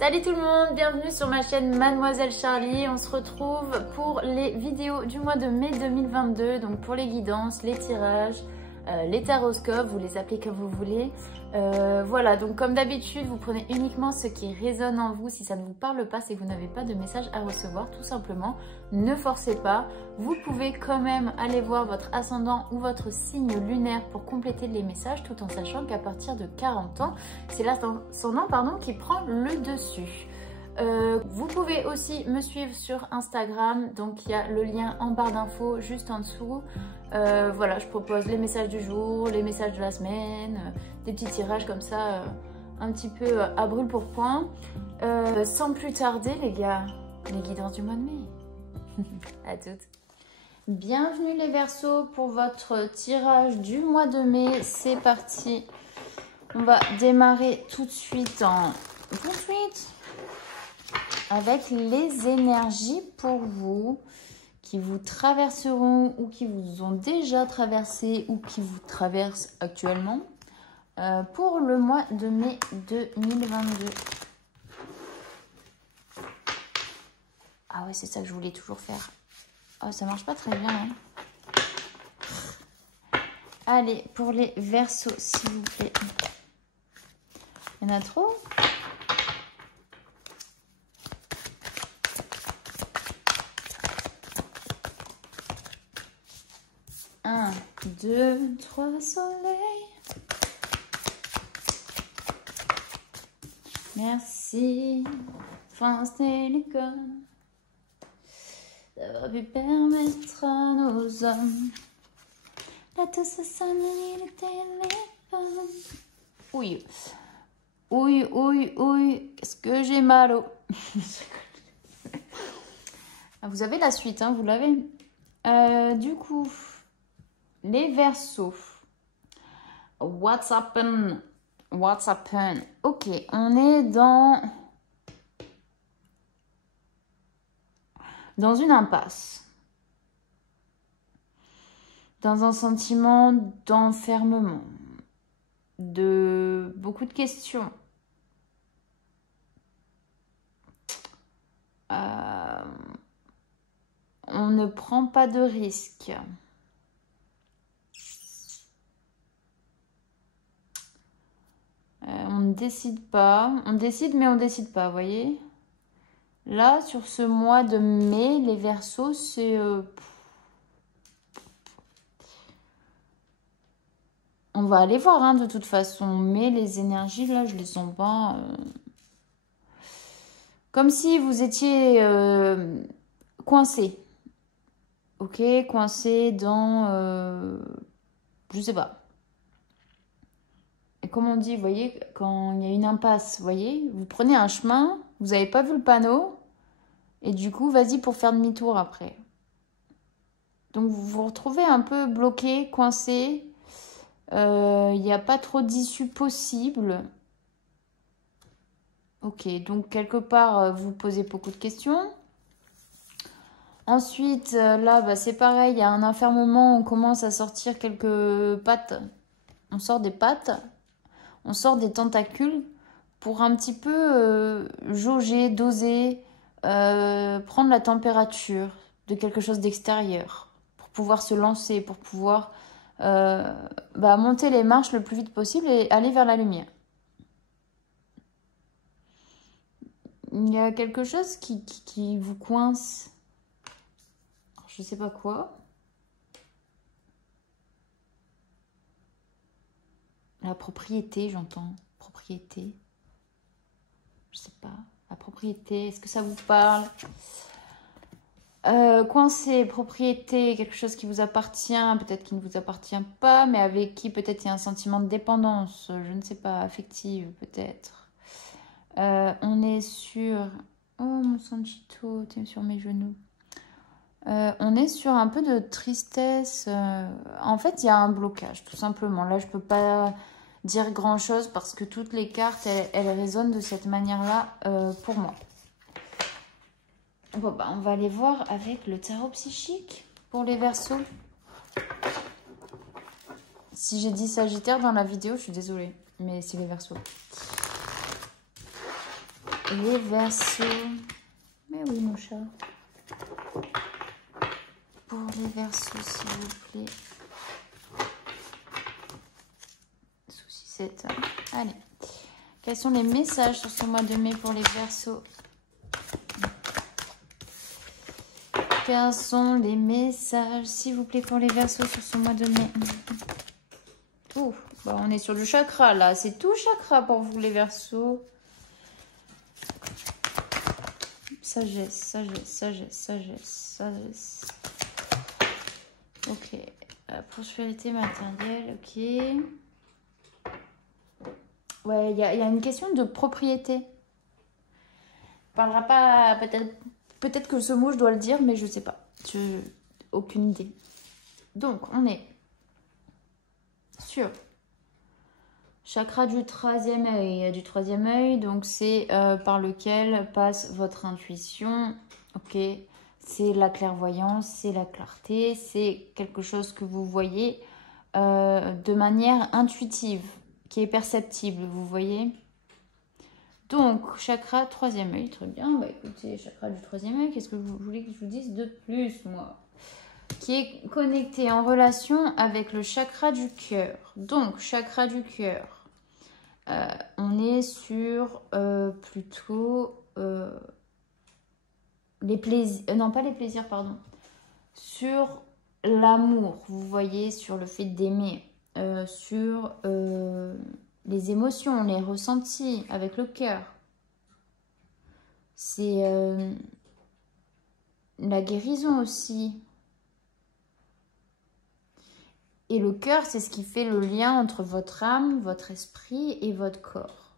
Salut tout le monde, bienvenue sur ma chaîne Mademoiselle Charlie. On se retrouve pour les vidéos du mois de mai 2022, donc pour les guidances, les tirages, les taroscopes, vous les appelez comme vous voulez. Voilà, donc comme d'habitude, vous prenez uniquement ce qui résonne en vous. Si ça ne vous parle pas, c'est que vous n'avez pas de message à recevoir, tout simplement. Ne forcez pas. Vous pouvez quand même aller voir votre ascendant ou votre signe lunaire pour compléter les messages, tout en sachant qu'à partir de 40 ans, c'est l'ascendant qui prend le dessus. Vous pouvez aussi me suivre sur Instagram, donc il y a le lien en barre d'infos juste en dessous. Voilà, je propose les messages du jour, les messages de la semaine, des petits tirages comme ça, un petit peu à brûle pour point. Sans plus tarder les gars, les guidances du mois de mai. À toutes. Bienvenue les Verseaux pour votre tirage du mois de mai, c'est parti. On va démarrer tout de suite avec les énergies pour vous, qui vous traverseront ou qui vous ont déjà traversé ou qui vous traversent actuellement pour le mois de mai 2022. Ah ouais, c'est ça que je voulais toujours faire. Oh, ça marche pas très bien. Hein. Allez, pour les Verseaux, s'il vous plaît. Il y en a trop ? Un, deux, trois soleils. Merci, France Télécom, d'avoir pu permettre à nos hommes la tous sonner le téléphone. Oui, oui, oui, oui, qu'est-ce que j'ai mal au... Vous avez la suite, hein, vous l'avez. Du coup, les Verseaux. What's happen? What's happen? Ok, on est dans une impasse. Dans un sentiment d'enfermement. De beaucoup de questions. On ne prend pas de risques. On ne décide pas. On décide, mais on ne décide pas, vous voyez. Là, sur ce mois de mai, les Verseaux, c'est... On va aller voir, hein, de toute façon. Mais les énergies, là, je les sens pas... Comme si vous étiez coincé. Ok, coincé dans... je sais pas. Et comme on dit, vous voyez, quand il y a une impasse, vous voyez, vous prenez un chemin, vous n'avez pas vu le panneau, et du coup, vas-y pour faire demi-tour après. Donc, vous vous retrouvez un peu bloqué, coincé. Il n'y a pas trop d'issue possible. Ok, donc quelque part, vous posez beaucoup de questions. Ensuite, là, bah, c'est pareil, il y a un enfermement, on commence à sortir quelques pattes. On sort des pattes. On sort des tentacules pour un petit peu jauger, doser, prendre la température de quelque chose d'extérieur pour pouvoir se lancer, pour pouvoir monter les marches le plus vite possible et aller vers la lumière. Il y a quelque chose qui vous coince. Je ne sais pas quoi. La propriété, j'entends. Propriété. Je sais pas. La propriété, est-ce que ça vous parle? Coincé, propriété, quelque chose qui vous appartient, peut-être qui ne vous appartient pas, mais avec qui peut-être il y a un sentiment de dépendance, je ne sais pas, affective peut-être. On est sur... Oh mon Sanchito, t'es sur mes genoux. On est sur un peu de tristesse. En fait, il y a un blocage, tout simplement. Là, je ne peux pas dire grand-chose parce que toutes les cartes, elles résonnent de cette manière-là pour moi. Bon, bah, on va aller voir avec le tarot psychique pour les Verseaux. Si j'ai dit Sagittaire dans la vidéo, je suis désolée, mais c'est les Verseaux. les Verseaux. Mais oui, mon chat. Pour les Verseaux, s'il vous plaît. Saucissette. Allez. Quels sont les messages sur ce mois de mai pour les Verseaux? Quels sont les messages, s'il vous plaît, pour les Verseaux sur ce mois de mai? Ouh, bah on est sur le chakra, là. C'est tout chakra pour vous, les Verseaux. Sagesse, sagesse, sagesse, sagesse, sagesse. Ok. Prospérité matérielle, ok. Ouais, il y a une question de propriété. On parlera pas, peut-être que ce mot, je dois le dire, mais je sais pas. Aucune idée. Donc, on est sur chakra du troisième œil. Du troisième œil, donc c'est par lequel passe votre intuition. Ok, c'est la clairvoyance, c'est la clarté, c'est quelque chose que vous voyez de manière intuitive, qui est perceptible, vous voyez. Donc, chakra troisième œil, très bien. Bah écoutez, chakra du troisième œil, qu'est-ce que vous voulez que je vous dise de plus, moi? Qui est connecté en relation avec le chakra du cœur. Donc, chakra du cœur, on est sur plutôt les plaisirs, non pas les plaisirs, pardon, sur l'amour, vous voyez, sur le fait d'aimer, sur les émotions, les ressentis avec le cœur. C'est la guérison aussi. Et le cœur, c'est ce qui fait le lien entre votre âme, votre esprit et votre corps.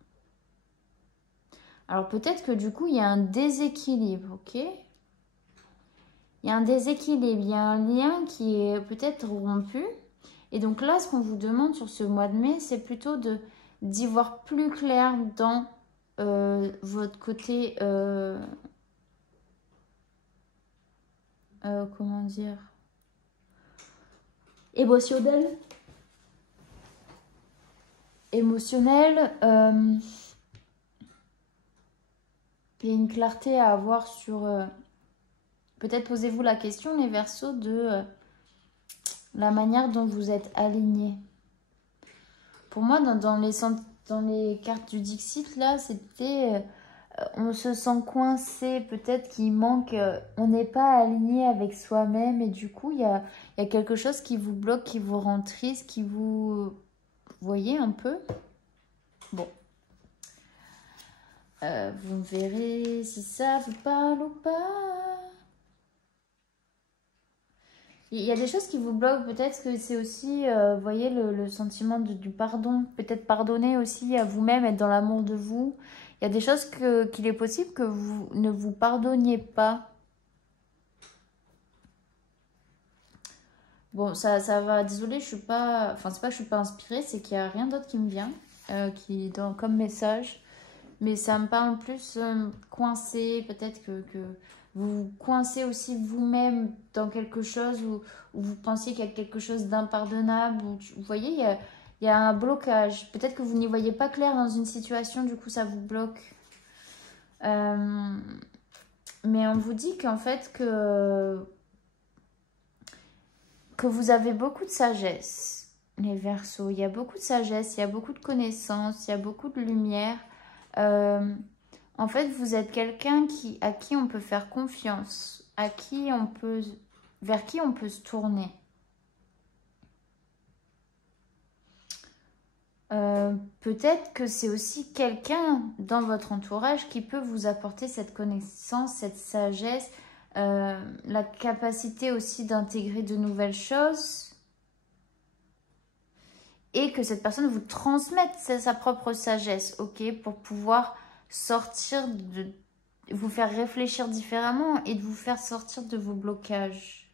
Alors peut-être que du coup, il y a un déséquilibre, ok? Il y a un déséquilibre, il y a un lien qui est peut-être rompu. Et donc là, ce qu'on vous demande sur ce mois de mai, c'est plutôt d'y voir plus clair dans votre côté, comment dire, émotionnel. Émotionnel, il y a une clarté à avoir sur... peut-être posez-vous la question, les Verseaux, de la manière dont vous êtes alignés. Pour moi, dans les cartes du Dixit, là, c'était... on se sent coincé, peut-être qu'il manque... on n'est pas aligné avec soi-même et du coup, il y a quelque chose qui vous bloque, qui vous rend triste, qui vous... voyez un peu? Bon. Vous verrez si ça vous parle ou pas. Il y a des choses qui vous bloquent. Peut-être que c'est aussi, vous voyez, le sentiment du pardon. Peut-être pardonner aussi à vous-même, être dans l'amour de vous. Il y a des choses qu'il est possible que vous ne vous pardonniez pas. Bon, ça va. Désolée, je suis pas... Enfin, c'est pas que je suis pas inspirée, c'est qu'il n'y a rien d'autre qui me vient comme message. Mais ça me parle plus coincé, peut-être que vous vous coincez aussi vous-même dans quelque chose où vous pensiez qu'il y a quelque chose d'impardonnable. Vous voyez, il y a un blocage. Peut-être que vous n'y voyez pas clair dans une situation, du coup ça vous bloque. Mais on vous dit qu'en fait que vous avez beaucoup de sagesse, les Verseaux. Il y a beaucoup de sagesse, il y a beaucoup de connaissances, il y a beaucoup de lumière. En fait, vous êtes quelqu'un à qui on peut faire confiance, vers qui on peut se tourner. Peut-être que c'est aussi quelqu'un dans votre entourage qui peut vous apporter cette connaissance, cette sagesse, la capacité aussi d'intégrer de nouvelles choses. Et que cette personne vous transmette sa propre sagesse, ok, pour pouvoir sortir vous faire réfléchir différemment et de vous faire sortir de vos blocages.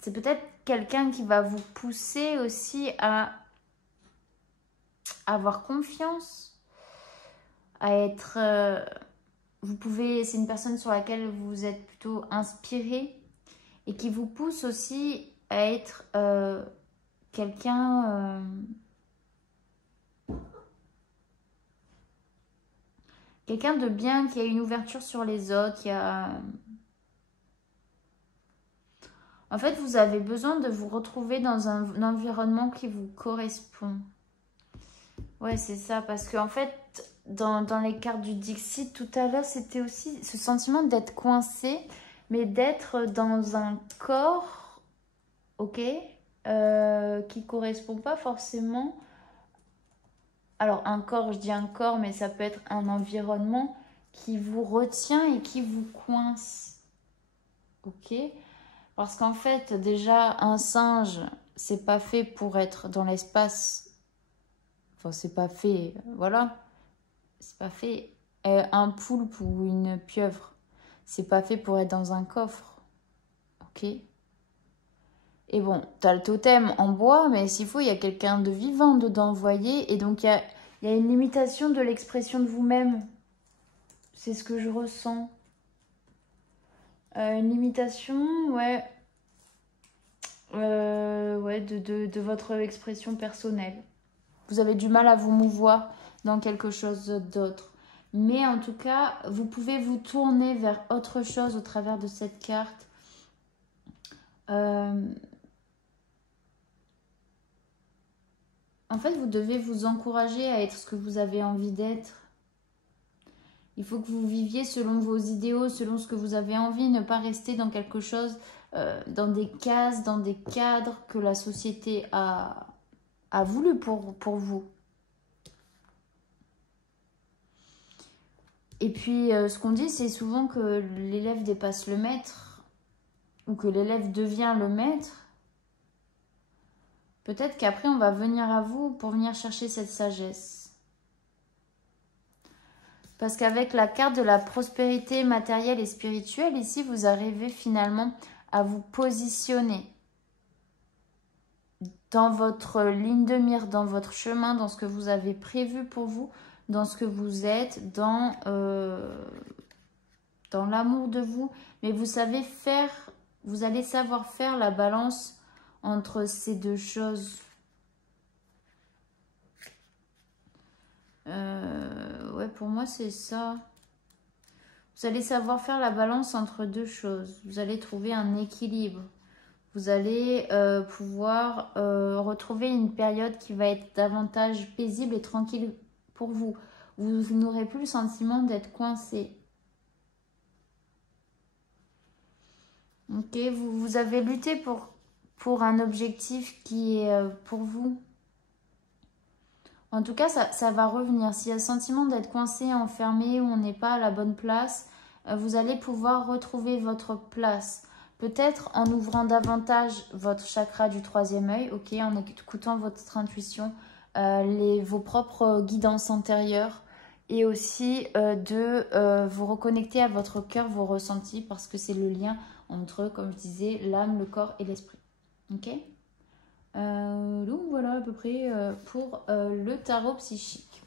C'est peut-être quelqu'un qui va vous pousser aussi à avoir confiance, à être... c'est une personne sur laquelle vous êtes plutôt inspiré et qui vous pousse aussi à être quelqu'un Quelqu'un de bien, qui a une ouverture sur les autres, qui a... En fait, vous avez besoin de vous retrouver dans un environnement qui vous correspond. Ouais, c'est ça, parce qu'en fait, dans les cartes du Dixit, tout à l'heure, c'était aussi ce sentiment d'être coincé, mais d'être dans un corps, ok, qui correspond pas forcément... Alors, un corps, je dis un corps, mais ça peut être un environnement qui vous retient et qui vous coince, ok? Parce qu'en fait, déjà, un singe, c'est pas fait pour être dans l'espace. Enfin, c'est pas fait, voilà. C'est pas fait. Un poulpe ou une pieuvre, c'est pas fait pour être dans un coffre. Ok? Et bon, t'as le totem en bois, mais s'il faut, il y a quelqu'un de vivant dedans, vous voyez? Et donc, il y a une limitation de l'expression de vous-même. C'est ce que je ressens. Une limitation, ouais. Ouais, de votre expression personnelle. Vous avez du mal à vous mouvoir dans quelque chose d'autre. Mais en tout cas, vous pouvez vous tourner vers autre chose au travers de cette carte. En fait, vous devez vous encourager à être ce que vous avez envie d'être. Il faut que vous viviez selon vos idéaux, selon ce que vous avez envie, ne pas rester dans quelque chose, dans des cases, dans des cadres que la société a voulu pour vous. Et puis, ce qu'on dit, c'est souvent que l'élève dépasse le maître, ou que l'élève devient le maître. Peut-être qu'après, on va venir à vous pour venir chercher cette sagesse. Parce qu'avec la carte de la prospérité matérielle et spirituelle, ici, vous arrivez finalement à vous positionner dans votre ligne de mire, dans votre chemin, dans ce que vous avez prévu pour vous, dans ce que vous êtes, dans l'amour de vous. Mais vous savez faire, vous allez savoir faire la balance entre ces deux choses. Ouais, pour moi, c'est ça. Vous allez savoir faire la balance entre deux choses. Vous allez trouver un équilibre. Vous allez pouvoir retrouver une période qui va être davantage paisible et tranquille pour vous. Vous n'aurez plus le sentiment d'être coincé. Ok, vous avez lutté pour un objectif qui est pour vous. En tout cas, ça va revenir. S'il y a le sentiment d'être coincé, enfermé, ou on n'est pas à la bonne place, vous allez pouvoir retrouver votre place. Peut-être en ouvrant davantage votre chakra du troisième œil, ok, en écoutant votre intuition, vos propres guidances antérieures, et aussi de vous reconnecter à votre cœur, vos ressentis, parce que c'est le lien entre, comme je disais, l'âme, le corps et l'esprit. Ok? Donc voilà à peu près pour le tarot psychique.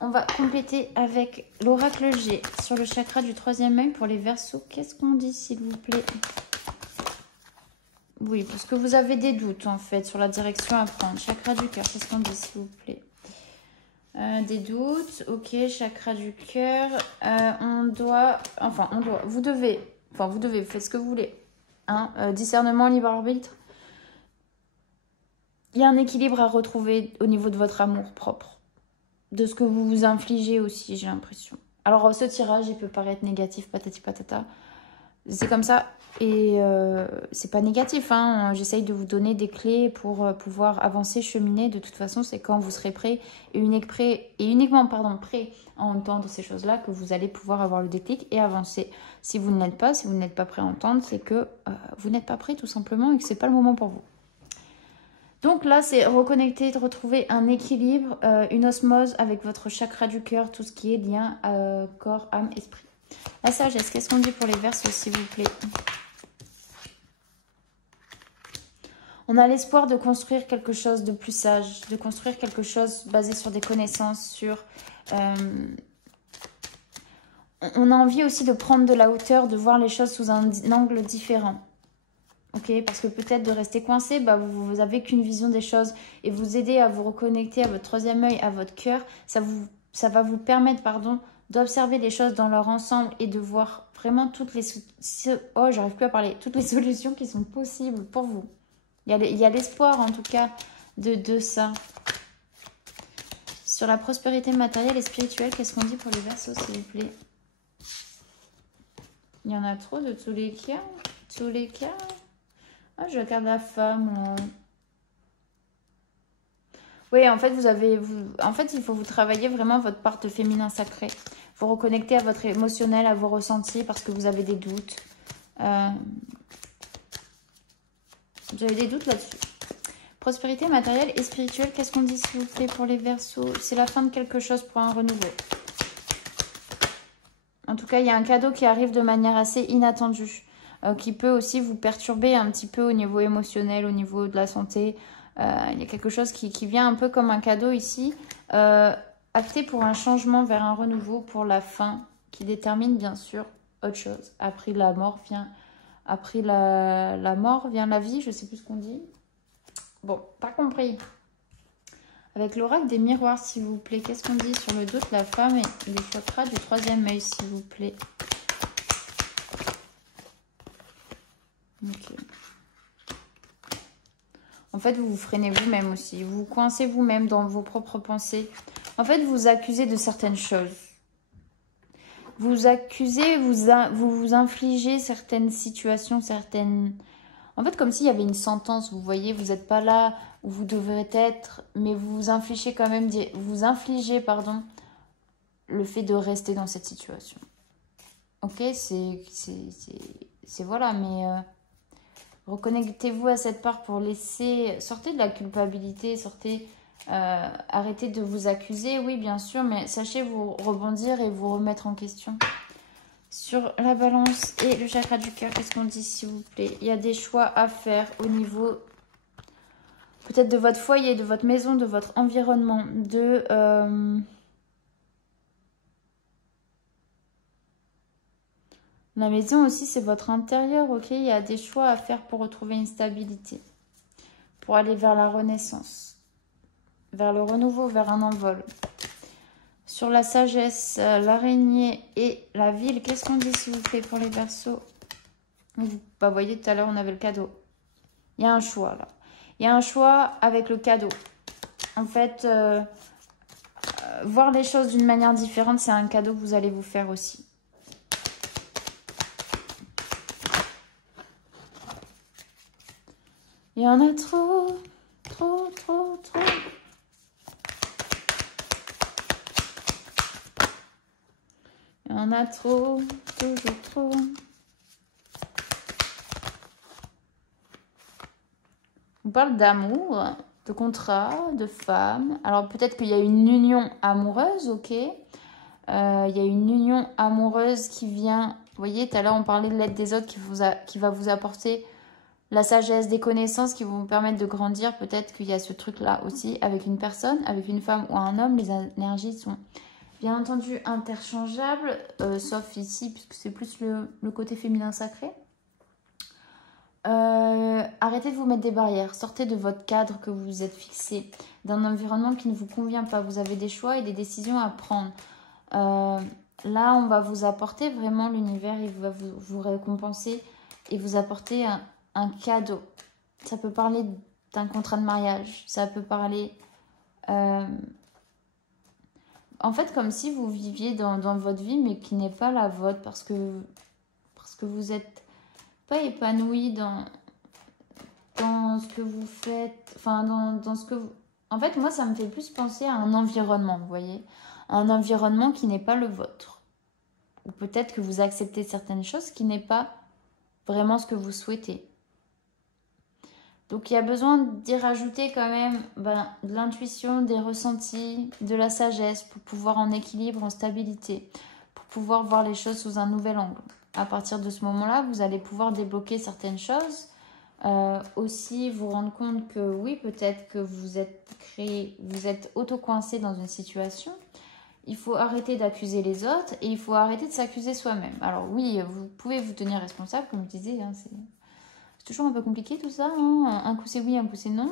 On va compléter avec l'oracle G sur le chakra du troisième œil pour les Verseaux. Qu'est-ce qu'on dit, s'il vous plaît? Oui, parce que vous avez des doutes en fait sur la direction à prendre. Chakra du cœur, qu'est-ce qu'on dit, s'il vous plaît? Des doutes, ok, chakra du cœur. Vous devez, vous faites ce que vous voulez. Hein, discernement, libre arbitre. Il y a un équilibre à retrouver au niveau de votre amour propre. De ce que vous vous infligez aussi, j'ai l'impression. Alors, ce tirage, il peut paraître négatif, patati patata. C'est comme ça. Et c'est pas négatif. Hein. J'essaye de vous donner des clés pour pouvoir avancer, cheminer. De toute façon, c'est quand vous serez prêt et uniquement prêt à entendre ces choses-là que vous allez pouvoir avoir le déclic et avancer. Si vous ne l'êtes pas, si vous n'êtes pas prêt à entendre, c'est que vous n'êtes pas prêt tout simplement et que c'est pas le moment pour vous. Donc là, c'est reconnecter, de retrouver un équilibre, une osmose avec votre chakra du cœur, tout ce qui est lien corps, âme, esprit. La sagesse, qu'est-ce qu'on dit pour les Verseaux, s'il vous plaît? On a l'espoir de construire quelque chose de plus sage, de construire quelque chose basé sur des connaissances, sur... on a envie aussi de prendre de la hauteur, de voir les choses sous un angle différent. Ok, parce que peut-être de rester coincé, vous n'avez qu'une vision des choses et vous aider à vous reconnecter à votre troisième œil, à votre cœur, ça va vous permettre, d'observer les choses dans leur ensemble et de voir vraiment toutes les... Oh, j'arrive plus à parler. Toutes les solutions qui sont possibles pour vous. Il y a l'espoir, en tout cas, de ça. Sur la prospérité matérielle et spirituelle, qu'est-ce qu'on dit pour les Verseaux, s'il vous plaît? Il y en a trop de tous les cas. Tous les cas. Ah, je regarde la femme. Oui, en fait, en fait, il faut vous travailler vraiment votre part de féminin sacré. Vous reconnecter à votre émotionnel, à vos ressentis, parce que vous avez des doutes. Vous avez des doutes là-dessus. Prospérité matérielle et spirituelle, qu'est-ce qu'on dit, s'il vous plaît, pour les Verseaux? C'est la fin de quelque chose pour un renouveau. En tout cas, il y a un cadeau qui arrive de manière assez inattendue, qui peut aussi vous perturber un petit peu au niveau émotionnel, au niveau de la santé. Il y a quelque chose qui vient un peu comme un cadeau ici. Acté pour un changement vers un renouveau, pour la fin, qui détermine bien sûr autre chose. Après la mort vient la vie, je ne sais plus ce qu'on dit. Bon, pas compris. Avec l'oracle des miroirs, s'il vous plaît, qu'est-ce qu'on dit sur le doute, la femme et les chakras du troisième œil, s'il vous plaît? Ok. En fait, vous vous freinez vous-même aussi. Vous vous coincez vous-même dans vos propres pensées. En fait, vous vous accusez de certaines choses. Vous vous accusez, vous infligez certaines situations, certaines... En fait, comme s'il y avait une sentence, vous voyez, vous n'êtes pas là où vous devrez être, mais vous vous infligez quand même, le fait de rester dans cette situation. Ok, c'est voilà, mais reconnectez-vous à cette part pour laisser, sortez de la culpabilité, arrêtez de vous accuser, oui, bien sûr, mais sachez vous rebondir et vous remettre en question. Sur la balance et le chakra du cœur, qu'est-ce qu'on dit, s'il vous plaît? Il y a des choix à faire au niveau peut-être de votre foyer, de votre maison, de votre environnement, La maison aussi, c'est votre intérieur, ok? Il y a des choix à faire pour retrouver une stabilité, pour aller vers la renaissance, vers le renouveau, vers un envol. Sur la sagesse, l'araignée et la ville, qu'est-ce qu'on dit, s'il vous plaît, pour les Verseaux? Vous voyez, tout à l'heure, on avait le cadeau. Il y a un choix, là. Il y a un choix avec le cadeau. En fait, voir les choses d'une manière différente, c'est un cadeau que vous allez vous faire aussi. Il y en a trop, trop, trop, trop. Il y en a trop, toujours trop. On parle d'amour, de contrat, de femme. Alors peut-être qu'il y a une union amoureuse, ok. Il y a une union amoureuse qui vient... Vous voyez, tout à l'heure on parlait de l'aide des autres qui va vous apporter la sagesse, des connaissances qui vont vous permettre de grandir. Peut-être qu'il y a ce truc-là aussi avec une personne, avec une femme ou un homme. Les énergies sont bien entendu interchangeables, sauf ici puisque c'est plus le côté féminin sacré. Arrêtez de vous mettre des barrières, sortez de votre cadre que vous vous êtes fixé, d'un environnement qui ne vous convient pas. Vous avez des choix et des décisions à prendre. Là, on va vous apporter vraiment l'univers, il va vous récompenser et vous apporter un cadeau. Ça peut parler d'un contrat de mariage, ça peut parler... en fait, comme si vous viviez dans votre vie, mais qui n'est pas la vôtre, parce que vous n'êtes pas épanoui dans ce que vous faites, enfin, dans ce que vous... En fait, moi, ça me fait plus penser à un environnement, vous voyez, un environnement qui n'est pas le vôtre. Ou peut-être que vous acceptez certaines choses qui n'est pas vraiment ce que vous souhaitez. Donc, il y a besoin d'y rajouter quand même de l'intuition, des ressentis, de la sagesse pour pouvoir en équilibre, en stabilité, pour pouvoir voir les choses sous un nouvel angle. À partir de ce moment-là, vous allez pouvoir débloquer certaines choses. Aussi, vous rendre compte que oui, peut-être que vous êtes auto-coincé dans une situation. Il faut arrêter d'accuser les autres et il faut arrêter de s'accuser soi-même. Alors oui, vous pouvez vous tenir responsable, comme je disais, hein, c'est toujours un peu compliqué tout ça, hein. Un coup c'est oui, un coup c'est non.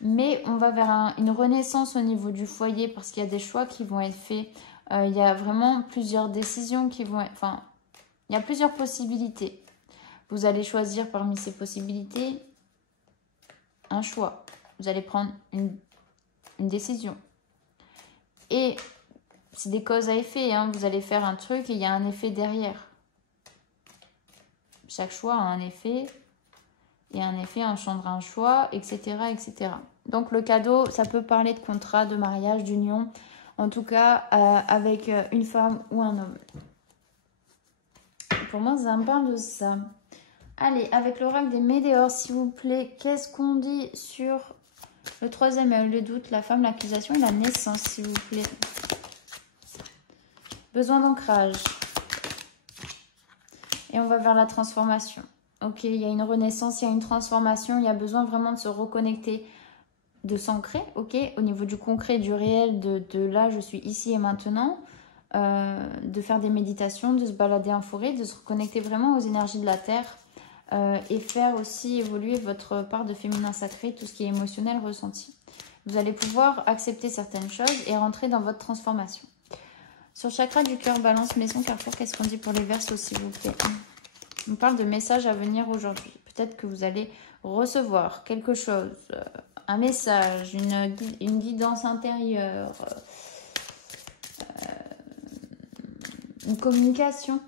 Mais on va vers une renaissance au niveau du foyer parce qu'il y a des choix qui vont être faits Il y a vraiment plusieurs décisions qui vont... Enfin, il y a plusieurs possibilités. Vous allez choisir parmi ces possibilités un choix. Vous allez prendre une décision. Et c'est des causes à effet. Hein. Vous allez faire un truc et il y a un effet derrière. Chaque choix a un effet. Et un effet engendra un choix, etc., etc. Donc le cadeau, ça peut parler de contrat, de mariage, d'union. En tout cas, avec une femme ou un homme. Pour moi, ça me parle de ça. Allez, avec l'oracle des Médéors, s'il vous plaît, qu'est-ce qu'on dit sur le troisième œil, le doute, la femme, l'accusation et la naissance, s'il vous plaît. Besoin d'ancrage. Et on va vers la transformation. Ok, il y a une renaissance, il y a une transformation, il y a besoin vraiment de se reconnecter, de s'ancrer, ok, au niveau du concret, du réel, de là, je suis ici et maintenant, de faire des méditations, de se balader en forêt, de se reconnecter vraiment aux énergies de la terre et faire aussi évoluer votre part de féminin sacré, tout ce qui est émotionnel, ressenti. Vous allez pouvoir accepter certaines choses et rentrer dans votre transformation. Sur chakra du cœur, balance, maison, carrefour, qu'est-ce qu'on dit pour les versos, s'il vous plaît? On parle de messages à venir aujourd'hui. Peut-être que vous allez recevoir quelque chose, un message, une guidance intérieure, une communication.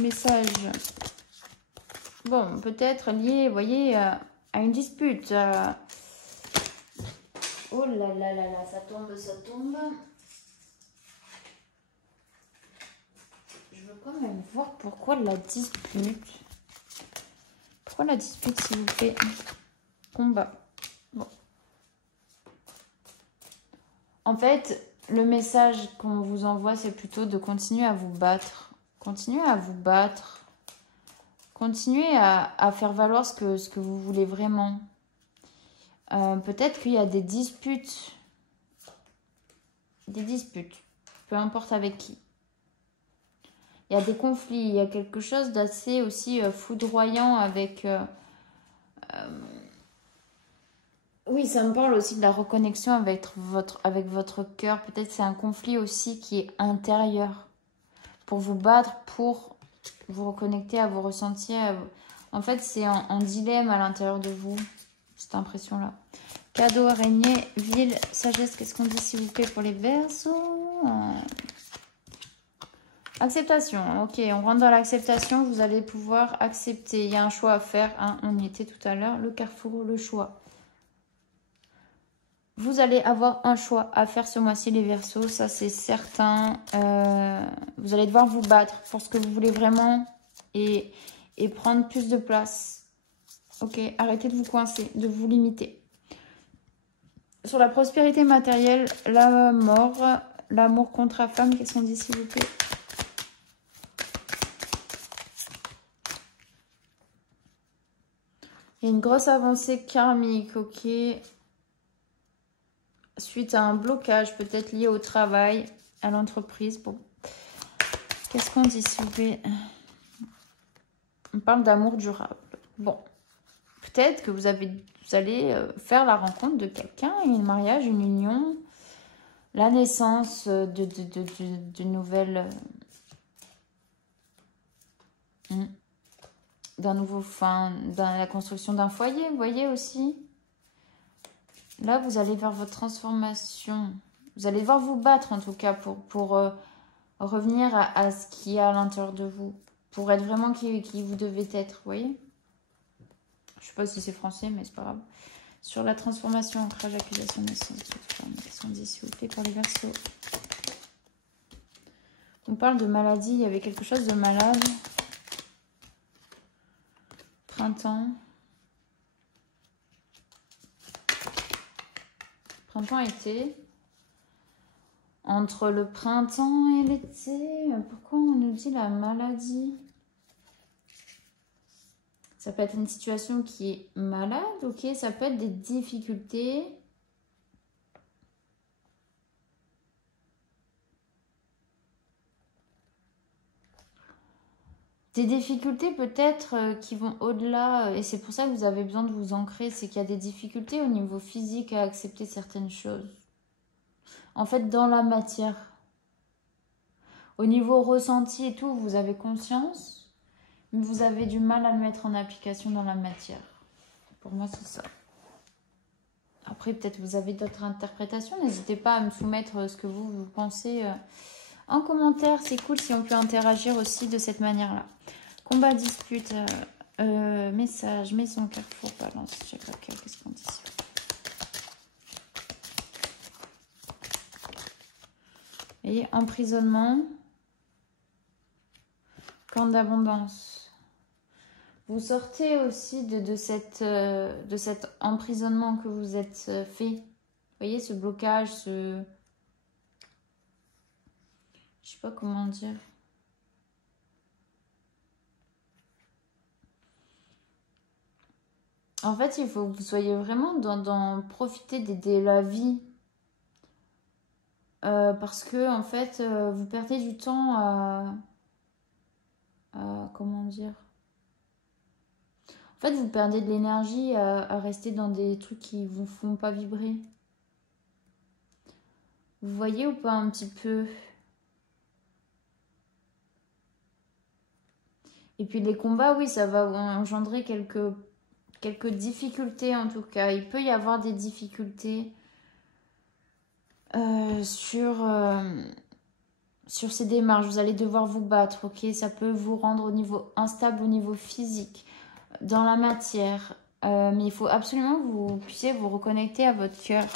Message. Bon, peut-être lié, vous voyez, à une dispute. Oh là là là là, ça tombe, ça tombe. Je veux quand même voir pourquoi la dispute. Pourquoi la dispute, s'il vous plaît? Combat. Bon. En fait, le message qu'on vous envoie, c'est plutôt de continuer à vous battre. Continuez à vous battre. Continuez à faire valoir ce que vous voulez vraiment. Peut-être qu'il y a des disputes. Des disputes. Peu importe avec qui. Il y a des conflits. Il y a quelque chose d'assez aussi foudroyant avec... oui, ça me parle aussi de la reconnexion avec votre cœur. Peut-être c'est un conflit aussi qui est intérieur. Pour vous battre, pour vous reconnecter à vos ressentis. En fait, c'est un dilemme à l'intérieur de vous, cette impression-là. Cadeau, araignée, ville, sagesse, qu'est-ce qu'on dit s'il vous plaît pour les Verseaux? Acceptation, ok, on rentre dans l'acceptation, vous allez pouvoir accepter. Il y a un choix à faire, hein, on y était tout à l'heure, le carrefour, le choix. Vous allez avoir un choix à faire ce mois-ci, les Verseaux, ça c'est certain. Vous allez devoir vous battre pour ce que vous voulez vraiment et prendre plus de place. Ok, arrêtez de vous coincer, de vous limiter. Sur la prospérité matérielle, la mort, l'amour contre la femme, qu'est-ce qu'on dit s'il vous plaît? Il y a une grosse avancée karmique, ok. Suite à un blocage, peut-être lié au travail, à l'entreprise. Bon. Qu'est-ce qu'on dit s'il vous plaît? On parle d'amour durable. Bon. Peut-être que vous allez faire la rencontre de quelqu'un, un mariage, une union, la naissance de nouvelles... d'un nouveau... dans la construction d'un foyer, vous voyez aussi. Là, vous allez vers votre transformation. Vous allez devoir vous battre, en tout cas, pour revenir à ce qu'il y a à l'intérieur de vous. Pour être vraiment qui vous devez être, vous voyez. Je ne sais pas si c'est français, mais c'est pas grave. Sur la transformation, ancrage, accusation, naissance. Qu'est-ce qu'on dit, s'il vous plaît, pour les Verseaux? On parle de maladie. Il y avait quelque chose de malade. Printemps. Printemps-été. Entre le printemps et l'été, pourquoi on nous dit la maladie? Ça peut être une situation qui est malade, ok. Ça peut être des difficultés. Des difficultés peut-être qui vont au-delà, et c'est pour ça que vous avez besoin de vous ancrer, c'est qu'il y a des difficultés au niveau physique à accepter certaines choses. En fait, dans la matière. Au niveau ressenti et tout, vous avez conscience, mais vous avez du mal à le mettre en application dans la matière. Pour moi, c'est ça. Après, peut-être vous avez d'autres interprétations. N'hésitez pas à me soumettre ce que vous pensez en commentaire. C'est cool si on peut interagir aussi de cette manière-là. Combat, dispute, message, maison, carrefour, balance, qu'est-ce qu'on dit? Et emprisonnement, camp d'abondance. Vous sortez aussi de cet emprisonnement que vous êtes fait. Vous voyez, ce blocage, ce... Je sais pas comment dire. En fait, il faut que vous soyez vraiment dans profiter de la vie. Parce que, en fait, vous perdez du temps à comment dire? En fait, vous perdez de l'énergie à rester dans des trucs qui vous font pas vibrer. Vous voyez ou pas un petit peu? Et puis les combats, oui, ça va engendrer quelques difficultés en tout cas. Il peut y avoir des difficultés sur ces démarches. Vous allez devoir vous battre, ok? Ça peut vous rendre au niveau instable, au niveau physique, dans la matière. Mais il faut absolument que vous puissiez vous reconnecter à votre cœur.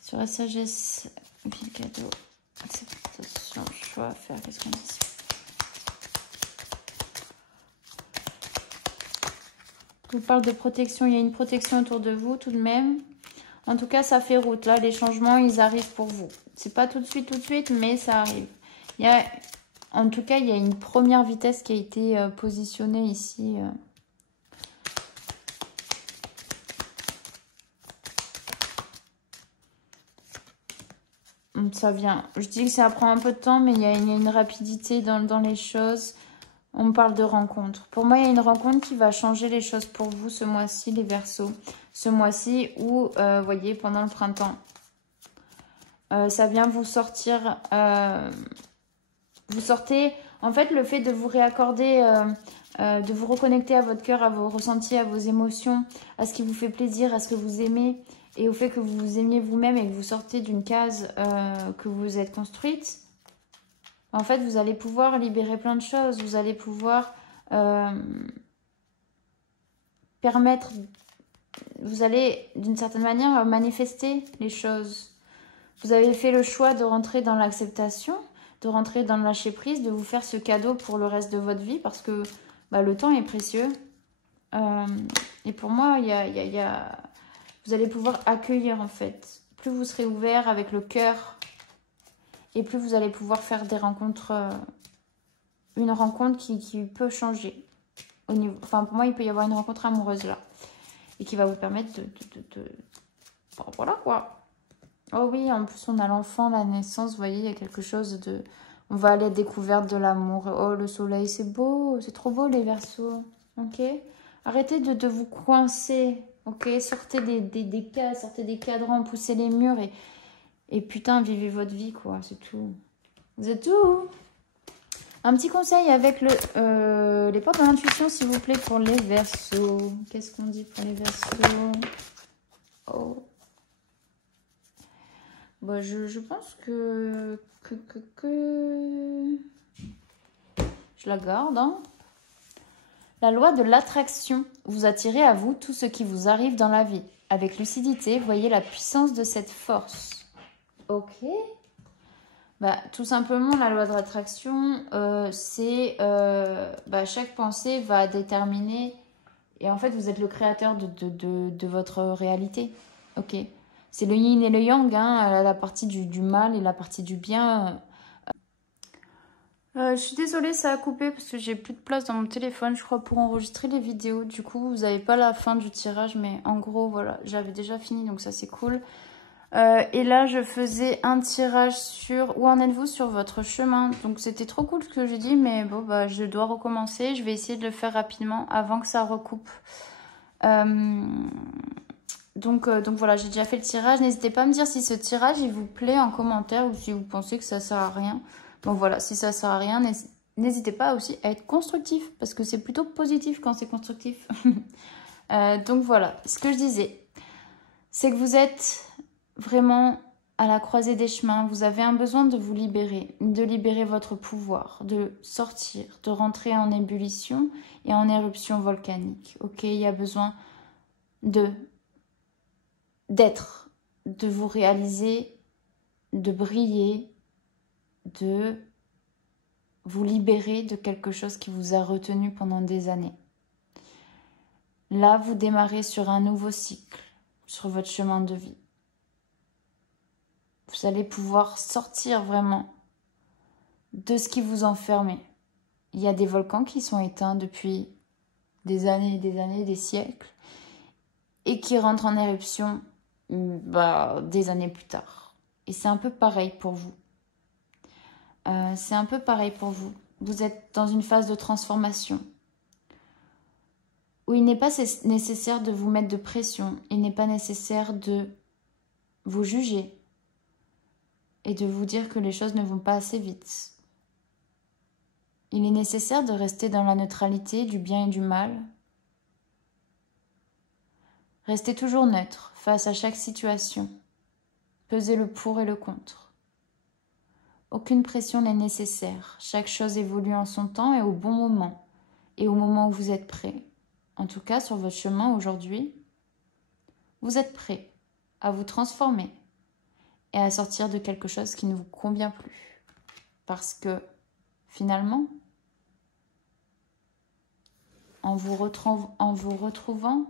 Sur la sagesse, puis le cadeau, acceptation, choix à faire, qu'est-ce qu'on dit? Je vous parle de protection, il y a une protection autour de vous tout de même. En tout cas, ça fait route. Là, les changements, ils arrivent pour vous. C'est pas tout de suite, mais ça arrive. En tout cas, il y a une première vitesse qui a été positionnée ici. Ça vient. Je dis que ça prend un peu de temps, mais il y a une rapidité dans les choses. On me parle de rencontre. Pour moi, il y a une rencontre qui va changer les choses pour vous ce mois-ci, les Verseaux. Ce mois-ci ou, voyez, pendant le printemps. Ça vient vous sortir. Vous sortez, en fait, le fait de vous réaccorder, de vous reconnecter à votre cœur, à vos ressentis, à vos émotions, à ce qui vous fait plaisir, à ce que vous aimez, et au fait que vous vous aimiez vous-même et que vous sortez d'une case que vous êtes construite. En fait, vous allez pouvoir libérer plein de choses. Vous allez pouvoir permettre... Vous allez, d'une certaine manière, manifester les choses. Vous avez fait le choix de rentrer dans l'acceptation, de rentrer dans le lâcher-prise, de vous faire ce cadeau pour le reste de votre vie parce que le temps est précieux. Et pour moi, vous allez pouvoir accueillir, en fait. Plus vous serez ouvert avec le cœur et plus vous allez pouvoir faire des rencontres... une rencontre qui peut changer. Enfin, pour moi, il peut y avoir une rencontre amoureuse là. Et qui va vous permettre voilà quoi. Oh oui, en plus on a l'enfant, la naissance, vous voyez, il y a quelque chose de... On va aller à la découverte de l'amour. Oh, le soleil, c'est beau, c'est trop beau les Verseaux. Ok? Arrêtez de vous coincer, ok? Sortez des cases, sortez des cadrans, poussez les murs et putain, vivez votre vie quoi, c'est tout. Vous êtes tout. Un petit conseil avec les portes de l'intuition, s'il vous plaît, pour les Verseaux. Qu'est-ce qu'on dit pour les Verseaux? Oh. Bah, je pense que je la garde. Hein. La loi de l'attraction. Vous attirez à vous tout ce qui vous arrive dans la vie. Avec lucidité, voyez la puissance de cette force. Ok. Tout simplement, la loi de l'attraction, c'est chaque pensée va déterminer, et en fait, vous êtes le créateur de votre réalité. Ok. C'est le yin et le yang, hein, la partie du mal et la partie du bien. Je suis désolée, ça a coupé parce que j'ai plus de place dans mon téléphone, je crois, pour enregistrer les vidéos. Du coup, vous n'avez pas la fin du tirage, mais en gros, voilà, j'avais déjà fini, donc ça, c'est cool. Et là, je faisais un tirage sur où en êtes-vous sur votre chemin. Donc, c'était trop cool ce que j'ai dit, mais bon, bah, je dois recommencer. Je vais essayer de le faire rapidement avant que ça recoupe. Donc voilà, j'ai déjà fait le tirage. N'hésitez pas à me dire si ce tirage, il vous plaît en commentaire ou si vous pensez que ça sert à rien. Donc voilà, si ça sert à rien, n'hésitez pas aussi à être constructif parce que c'est plutôt positif quand c'est constructif. Donc voilà, ce que je disais, c'est que vous êtes vraiment à la croisée des chemins. Vous avez un besoin de vous libérer, de libérer votre pouvoir, de sortir, de rentrer en ébullition et en éruption volcanique. Ok, il y a besoin d'être, de vous réaliser, de briller, de vous libérer de quelque chose qui vous a retenu pendant des années. Là, vous démarrez sur un nouveau cycle, sur votre chemin de vie. Vous allez pouvoir sortir vraiment de ce qui vous enfermait. Il y a des volcans qui sont éteints depuis des années, des siècles, et qui rentrent en éruption des années plus tard. Et c'est un peu pareil pour vous. C'est un peu pareil pour vous. Vous êtes dans une phase de transformation où il n'est pas nécessaire de vous mettre de pression, il n'est pas nécessaire de vous juger et de vous dire que les choses ne vont pas assez vite. Il est nécessaire de rester dans la neutralité du bien et du mal. Restez toujours neutre face à chaque situation. Pesez le pour et le contre. Aucune pression n'est nécessaire. Chaque chose évolue en son temps et au bon moment. Et au moment où vous êtes prêt. En tout cas, sur votre chemin aujourd'hui, vous êtes prêt à vous transformer et à sortir de quelque chose qui ne vous convient plus. Parce que, finalement, en vous retrouvant,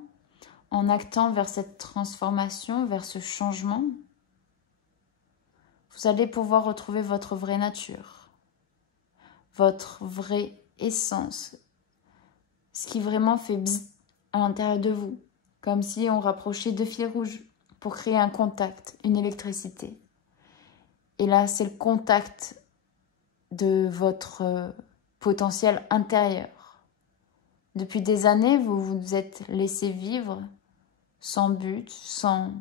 en actant vers cette transformation, vers ce changement, vous allez pouvoir retrouver votre vraie nature, votre vraie essence, ce qui vraiment fait bzzz à l'intérieur de vous, comme si on rapprochait deux fils rouges pour créer un contact, une électricité. Et là, c'est le contact de votre potentiel intérieur. Depuis des années, vous vous êtes laissé vivre sans but, sans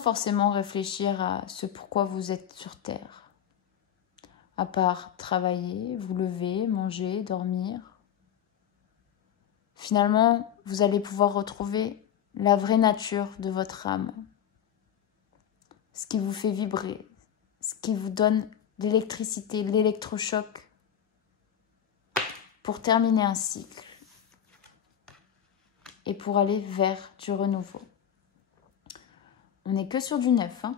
forcément réfléchir à ce pourquoi vous êtes sur Terre. À part travailler, vous lever, manger, dormir. Finalement, vous allez pouvoir retrouver la vraie nature de votre âme. Ce qui vous fait vibrer, ce qui vous donne l'électricité, l'électrochoc pour terminer un cycle et pour aller vers du renouveau. On n'est que sur du neuf, hein.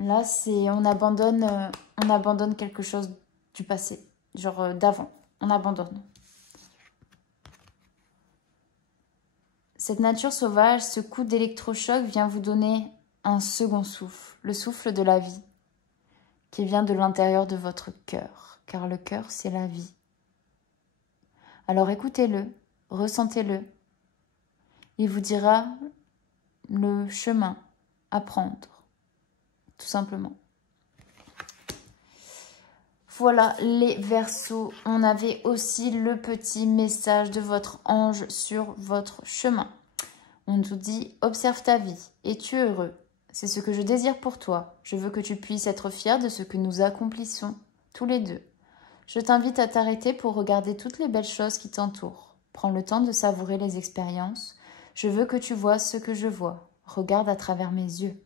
Là, on abandonne quelque chose du passé, genre d'avant. On abandonne. Cette nature sauvage, ce coup d'électrochoc vient vous donner un second souffle, le souffle de la vie, qui vient de l'intérieur de votre cœur, car le cœur, c'est la vie. Alors écoutez-le, ressentez-le. Il vous dira le chemin à prendre. Tout simplement. Voilà les Verseaux. On avait aussi le petit message de votre ange sur votre chemin. On nous dit « Observe ta vie. Es-tu heureux? C'est ce que je désire pour toi. Je veux que tu puisses être fier de ce que nous accomplissons, tous les deux. Je t'invite à t'arrêter pour regarder toutes les belles choses qui t'entourent. Prends le temps de savourer les expériences. Je veux que tu vois ce que je vois. Regarde à travers mes yeux. »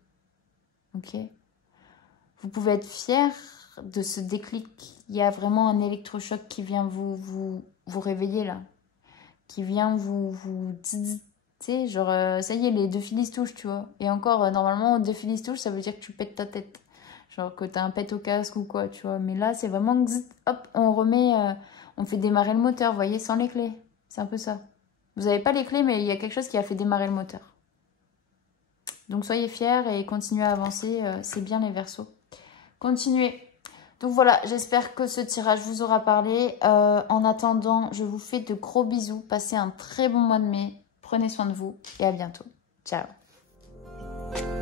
Ok ? Vous pouvez être fier de ce déclic. Il y a vraiment un électrochoc qui vient vous réveiller là. Qui vient vous tu sais, genre, ça y est, les deux fils touchent, tu vois. Et encore, normalement, deux fils touchent, ça veut dire que tu pètes ta tête. Genre que t'as un pet au casque ou quoi, tu vois. Mais là, c'est vraiment, hop, on remet, on fait démarrer le moteur, vous voyez, sans les clés. C'est un peu ça. Vous n'avez pas les clés, mais il y a quelque chose qui a fait démarrer le moteur. Donc soyez fiers et continuez à avancer, c'est bien les Verseaux. Continuez. Donc voilà, j'espère que ce tirage vous aura parlé. En attendant, je vous fais de gros bisous. Passez un très bon mois de mai. Prenez soin de vous et à bientôt. Ciao. vous.